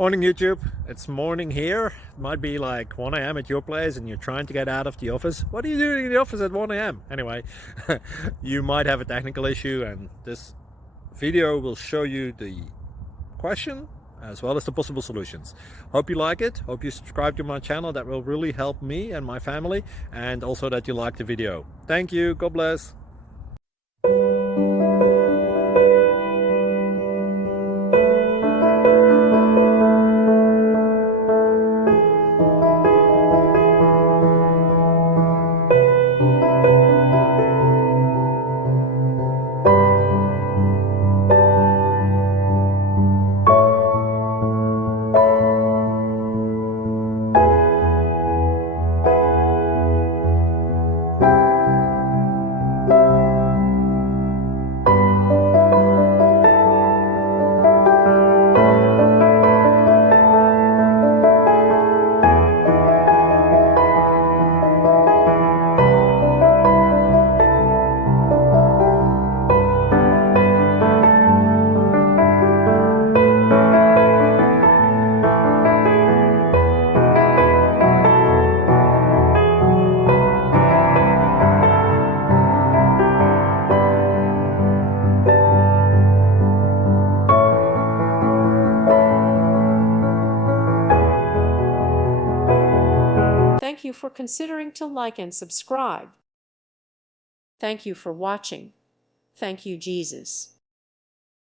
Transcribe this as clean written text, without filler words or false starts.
Morning YouTube, it's morning here. It might be like 1 a.m. at your place and you're trying to get out of the office. What are you doing in the office at 1 a.m.? Anyway, you might have a technical issue and this video will show you the question as well as the possible solutions. Hope you like it, hope you subscribe to my channel. That will really help me and my family, and also that you like the video. Thank you, God bless. Thank you for considering to like and subscribe. Thank you for watching. Thank you, Jesus.